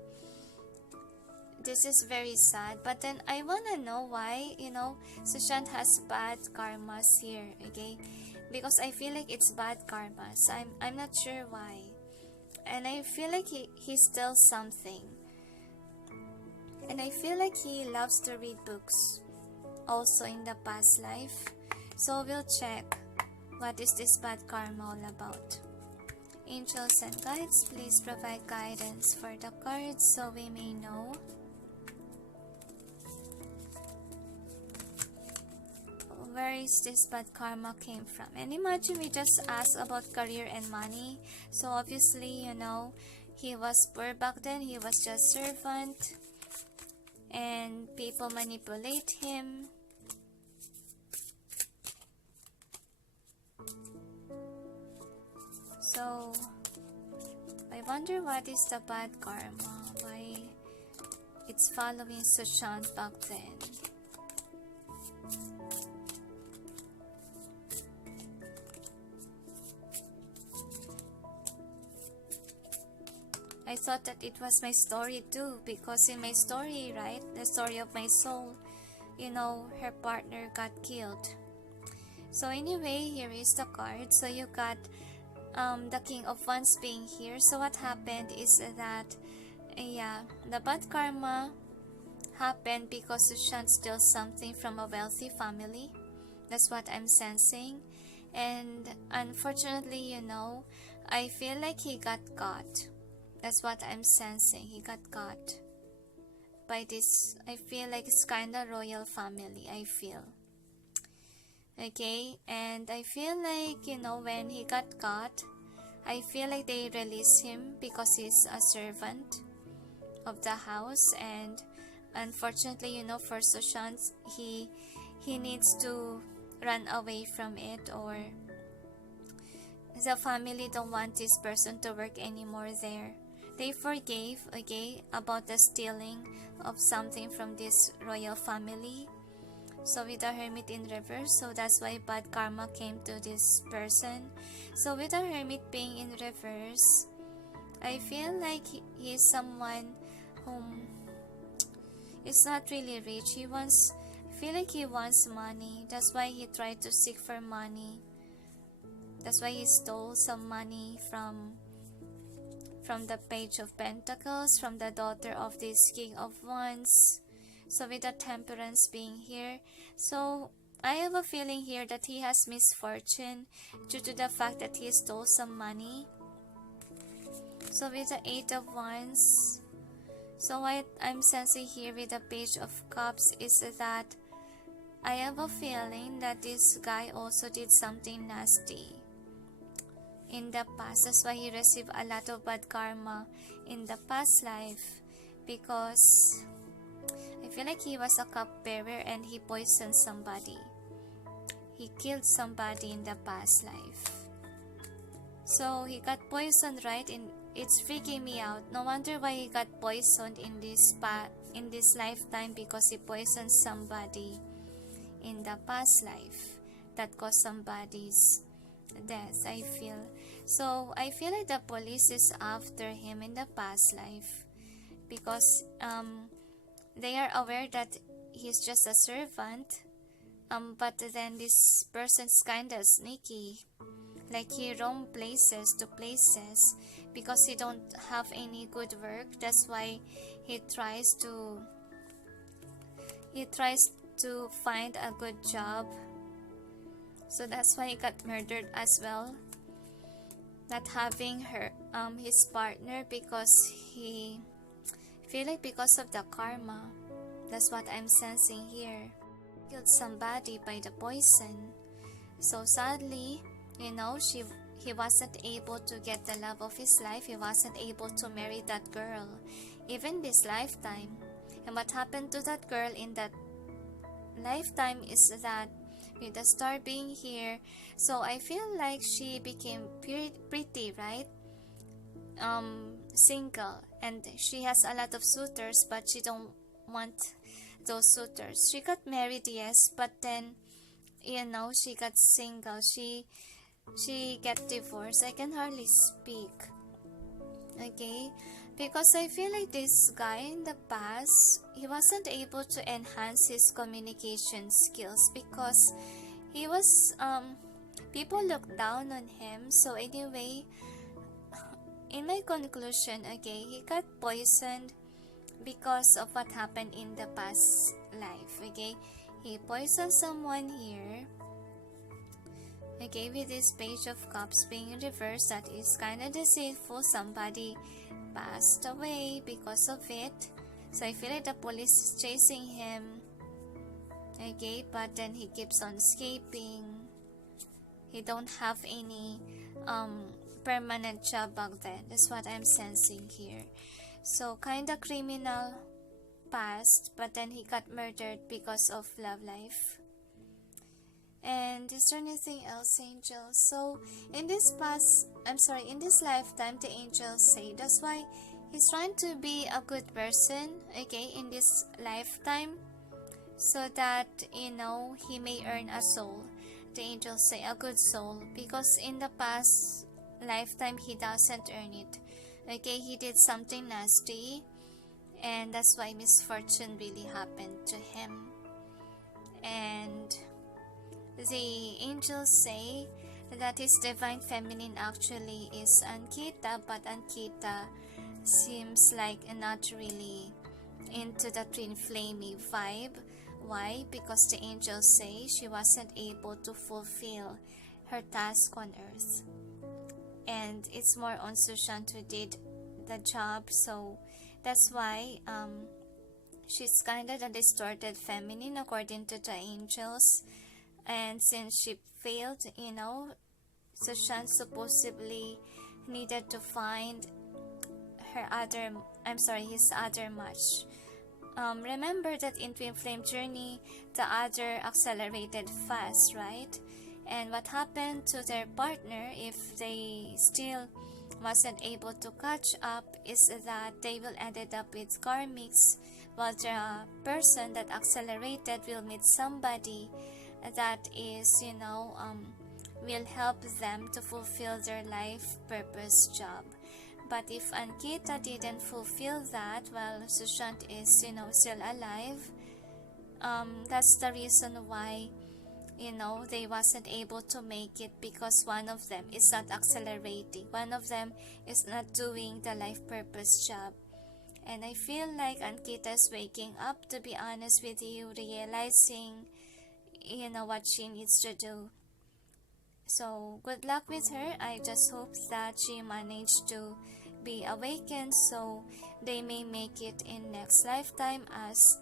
This is very sad, but then I wanna know why, you know, Sushant has bad karmas here, okay? Because I feel like it's bad karmas. I'm not sure why. And I feel like he steals something. And I feel like he loves to read books also in the past life. So we'll check what is this bad karma all about. Angels and guides, please provide guidance for the cards so we may know. Where is this bad karma came from? And imagine we just asked about career and money. So obviously, you know, he was poor back then. He was just servant. And people manipulate him. So I wonder what is the bad karma. Why it's following Sushant back then. I thought that it was my story too, because in my story, right, the story of my soul, you know, her partner got killed. So anyway, here is the card. So you got the King of Wands being here. So what happened is that, yeah, the bad karma happened because Sushant stole something from a wealthy family. That's what I'm sensing. And unfortunately, you know, I feel like he got caught. That's what I'm sensing. He got caught by this. I feel like it's kind of royal family. I feel. Okay. And I feel like, you know, when he got caught, I feel like they release him because he's a servant of the house. And unfortunately, you know, for Sushant, he needs to run away from it, or the family don't want this person to work anymore there. They forgave, okay, about the stealing of something from this royal family. So with the Hermit in reverse, so that's why bad karma came to this person. So with the Hermit being in reverse, I feel like he's someone whom is not really rich. I feel like he wants money. That's why he tried to seek for money. That's why he stole some money from the Page of Pentacles, from the daughter of this King of Wands. So with the Temperance being here, so I have a feeling here that he has misfortune due to the fact that he stole some money. So with the Eight of Wands, so what I'm sensing here with the Page of Cups is that I have a feeling that this guy also did something nasty in the past. That's why he received a lot of bad karma in the past life, because I feel like he was a cupbearer and he poisoned somebody. He killed somebody in the past life. So he got poisoned, right? It's freaking me out. No wonder why he got poisoned in this lifetime, because he poisoned somebody in the past life that caused somebody's death, I feel. So I feel like the police is after him in the past life, because they are aware that he's just a servant, but then this person's kinda sneaky, like he roam places to places because he don't have any good work. That's why he tries to find a good job. So that's why he got murdered as well, not having his partner, because he feel like because of the karma. That's what I'm sensing here. Killed somebody by the poison. So sadly, he wasn't able to get the love of his life. He wasn't able to marry that girl, even this lifetime. And what happened to that girl in that lifetime is that, with the star being here, so I feel like she became pretty, right? Single, and she has a lot of suitors, but she don't want those suitors. She got married, yes, but then she got single. She got divorced. I can hardly speak, okay, because I feel like this guy in the past, he wasn't able to enhance his communication skills, because he was people looked down on him. So anyway, in my conclusion, okay, he got poisoned because of what happened in the past life, okay. He poisoned someone here, okay, with this Page of Cups being reversed. That is kind of deceitful. Somebody passed away because of it. So I feel like the police is chasing him, okay, but then he keeps on escaping. He don't have any permanent job back then. That's what I'm sensing here. So kinda criminal past, but then he got murdered because of love life. And is there anything else, angels? So in this lifetime, the angels say that's why he's trying to be a good person, okay, in this lifetime, so that he may earn a soul. The angels say a good soul, because in the past lifetime he doesn't earn it, okay. He did something nasty, and that's why misfortune really happened to him. And the angels say that his divine feminine actually is Ankita, but Ankita seems like not really into the twin flamey vibe. Why? Because the angels say she wasn't able to fulfill her task on earth, and it's more on Sushant who did the job. So that's why she's kind of the distorted feminine according to the angels. And since she failed, Sushant supposedly needed to find his other match. Remember that in Twin Flame Journey, the other accelerated fast, right? And what happened to their partner, if they still wasn't able to catch up, is that they will ended up with karmics, while the person that accelerated will meet somebody that is, will help them to fulfill their life purpose job. But if Ankita didn't fulfill that while Sushant is, still alive, that's the reason why, they wasn't able to make it, because one of them is not accelerating. One of them is not doing the life purpose job. And I feel like Ankita is waking up, to be honest with you, realizing, what she needs to do. So, good luck with her. I just hope that she managed to be awakened so they may make it in next lifetime as,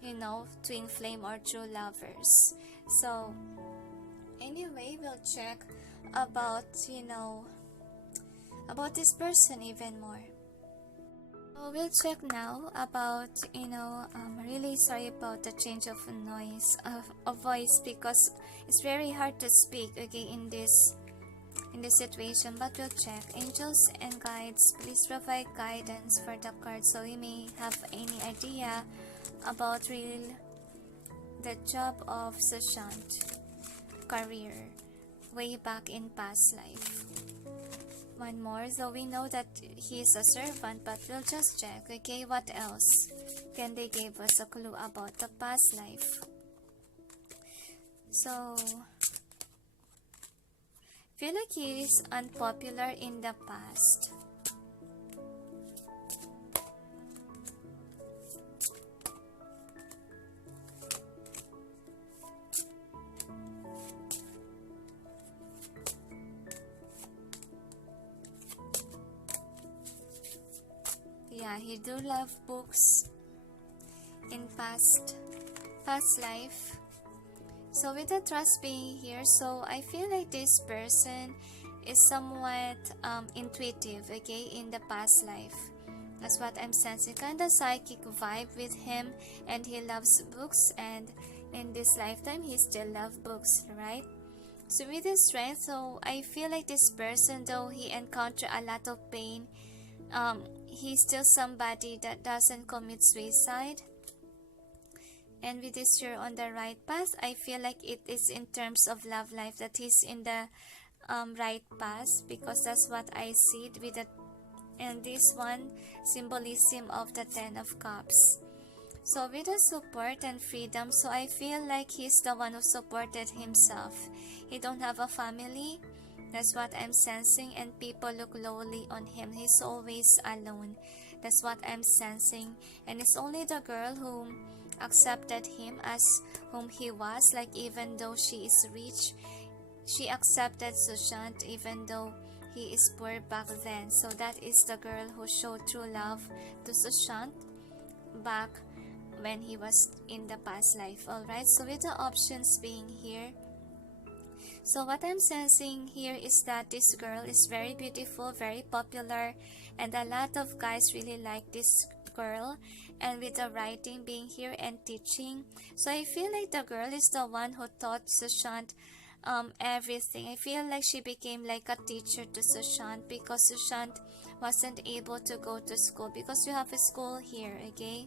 twin flame or true lovers. So, anyway, we'll check about, about this person even more. So we'll check now about, really sorry about the change of noise, of voice, because it's very hard to speak, okay, in this situation, but we'll check. Angels and guides, please provide guidance for the card so we may have any idea about the job of Sushant, career, way back in past life. One more, though we know that he is a servant, but we'll just check, okay, what else can they give us a clue about the past life. So, feel like he is unpopular in the past. Yeah, he do love books in past life. So with the trust being here, so I feel like this person is somewhat intuitive, okay, in the past life. That's what I'm sensing. Kind of psychic vibe with him, and he loves books, and in this lifetime he still loves books, right? So with his strength, so I feel like this person, though he encountered a lot of pain, he's still somebody that doesn't commit suicide. And with this, you're on the right path. I feel like it is in terms of love life that he's in the right path, because that's what I see with the, and this one symbolism of the Ten of Cups. So with the support and freedom, so I feel like he's the one who supported himself. He don't have a family. That's what I'm sensing, and people look lowly on him. He's always alone. That's what I'm sensing. And it's only the girl who accepted him as whom he was. Like, even though she is rich, she accepted Sushant even though he is poor back then. So that is the girl who showed true love to Sushant back when he was in the past life. Alright, so with the options being here, so what I'm sensing here is that this girl is very beautiful, very popular, and a lot of guys really like this girl. And with the writing being here and teaching, so I feel like the girl is the one who taught Sushant everything. I feel like she became like a teacher to Sushant, because Sushant wasn't able to go to school, because you have a school here, okay?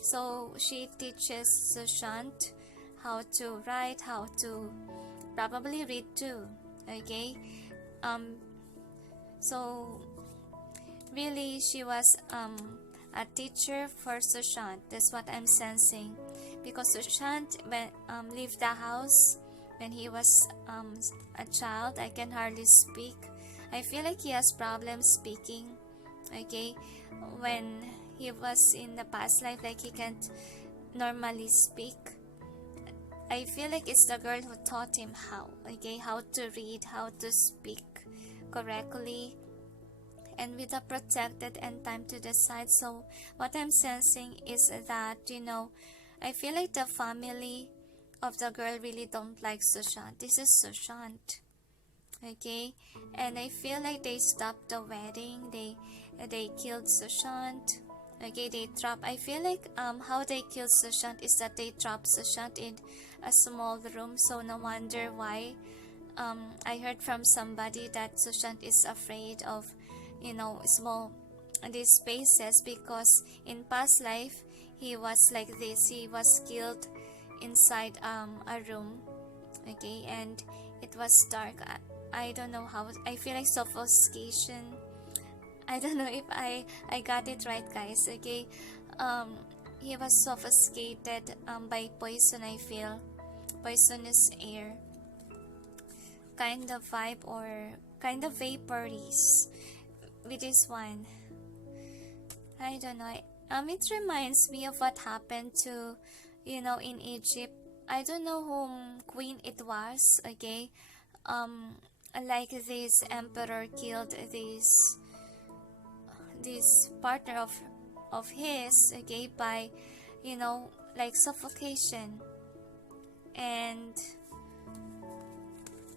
So she teaches Sushant how to write, how to probably read too, okay? So really she was a teacher for Sushant. That's what I'm sensing, because Sushant left the house when he was a child. I can hardly speak. I feel like he has problems speaking, okay? When he was in the past life, like he can't normally speak. I feel like it's the girl who taught him how, okay, how to read, how to speak correctly, and with a protected and time to decide. So what I'm sensing is that, I feel like the family of the girl really don't like Sushant. This is Sushant, okay? And I feel like they stopped the wedding. They killed Sushant. Okay, they trap. I feel like how they killed Sushant is that they trapped Sushant in a small room. So no wonder why. I heard from somebody that Sushant is afraid of, small these spaces, because in past life he was like this. He was killed inside a room, okay, and it was dark. I don't know how. I feel like suffocation. I don't know if I got it right, guys. Okay, he was suffocated by poison. I feel poisonous air, kind of vibe or kind of vapories with this one. I don't know. It reminds me of what happened to, in Egypt. I don't know whom queen it was. Okay, like this emperor killed this partner of his, okay, by, like suffocation and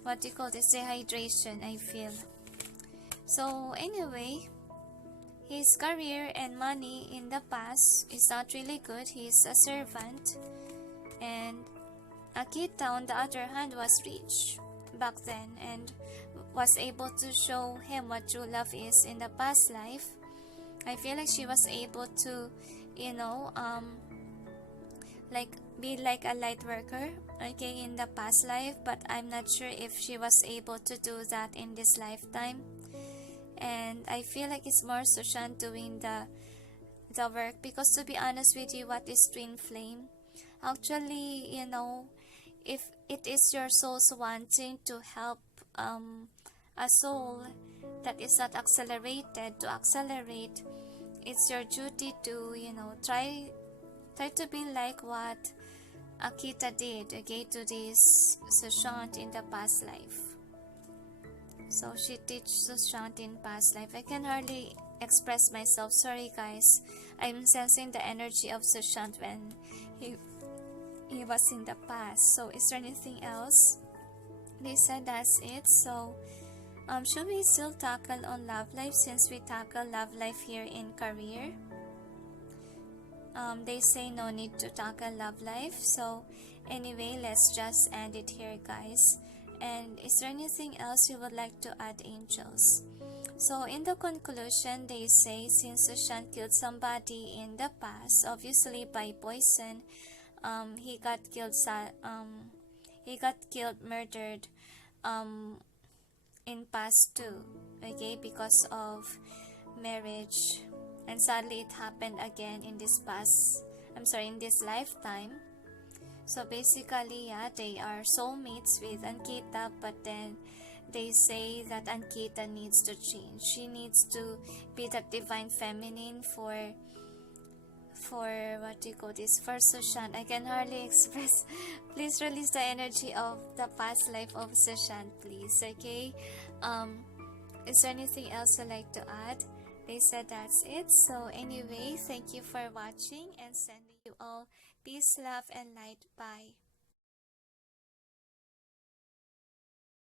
what do you call this, dehydration, I feel. So anyway, his career and money in the past is not really good. He's a servant, and Akita on the other hand was rich back then and was able to show him what true love is in the past life. I feel like she was able to, like be like a light worker, okay, in the past life, but I'm not sure if she was able to do that in this lifetime. And I feel like it's more Sushant doing the work, because to be honest with you, what is twin flame? Actually, if it is your soul's wanting to help a soul that is not accelerated to accelerate, it's your duty to, try to be like what Akita did, okay, to this Sushant in the past life. So she teaches Sushant in past life. I can hardly express myself. Sorry, guys. I'm sensing the energy of Sushant when he was in the past. So is there anything else? They said that's it. So should we still tackle on love life, since we tackle love life here in career? They say no need to tackle love life. So anyway, let's just end it here, guys. And is there anything else you would like to add, angels? So in the conclusion, they say since Sushant killed somebody in the past, obviously by poison, he got killed, murdered, in past too, okay, because of marriage, and sadly it happened again in this lifetime. So basically, yeah, they are soulmates with Ankita, but then they say that Ankita needs to change. She needs to be that divine feminine for what do you call this, for Sushant. I can hardly express. Please release the energy of the past life of Sushant, please, okay? Is there anything else you'd like to add? They said that's it. So anyway, thank you for watching, and sending you all peace, love, and light. Bye.